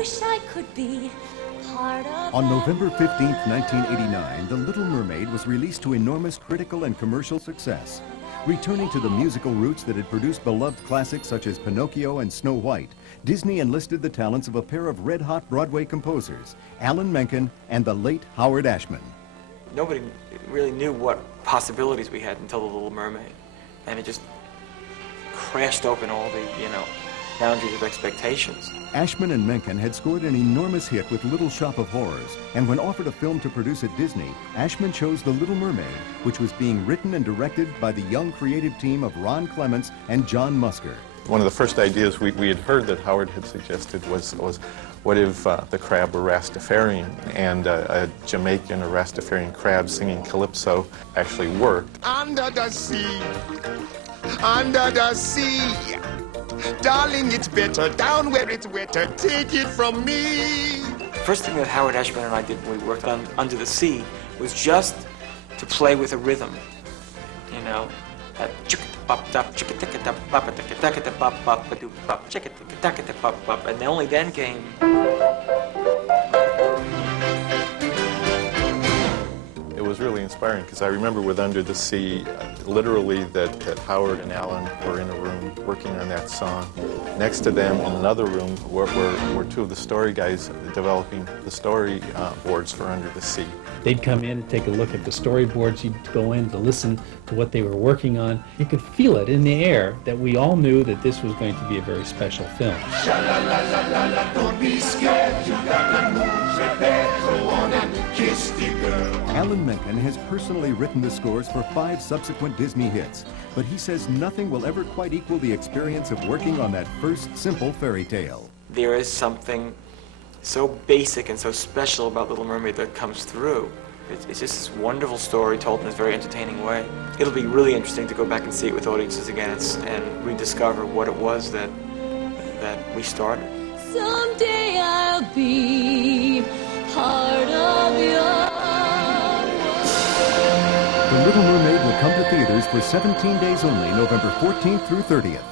wish I could be part of. On November 15th, 1989, The Little Mermaid was released to enormous critical and commercial success. Returning to the musical roots that had produced beloved classics such as Pinocchio and Snow White, Disney enlisted the talents of a pair of red-hot Broadway composers, Alan Menken and the late Howard Ashman. Nobody really knew what possibilities we had until The Little Mermaid, and it just crashed open all the, boundaries of expectations. Ashman and Menken had scored an enormous hit with Little Shop of Horrors, and when offered a film to produce at Disney, Ashman chose The Little Mermaid, which was being written and directed by the young creative team of Ron Clements and John Musker. One of the first ideas we had heard that Howard had suggested was what if the crab were Rastafarian, and a Jamaican or Rastafarian crab singing calypso actually worked. Under the sea, darling, it's better down where it's wetter, take it from me. First thing that Howard Ashman and I did when we worked on Under the Sea was just to play with a rhythm, that and only then came. It was really inspiring because I remember with Under the Sea, literally that Howard and Alan were in a room working on that song. Next to them in another room were two of the story guys developing the story boards for Under the Sea. They'd come in and take a look at the storyboards. You'd go in to listen to what they were working on. You could feel it in the air that we all knew that this was going to be a very special film. Don't be scared, you gotta move, prepare, go on and kiss the girl. Alan Menken has personally written the scores for 5 subsequent Disney hits, but he says nothing will ever quite equal the experience of working on that first simple fairy tale. There is something so basic and so special about Little Mermaid that comes through. It's just this wonderful story told in a very entertaining way. It'll be really interesting to go back and see it with audiences again and rediscover what it was that we started. Someday I'll be part of your world. The Little Mermaid will come to theaters for 17 days only, November 14th through 30th.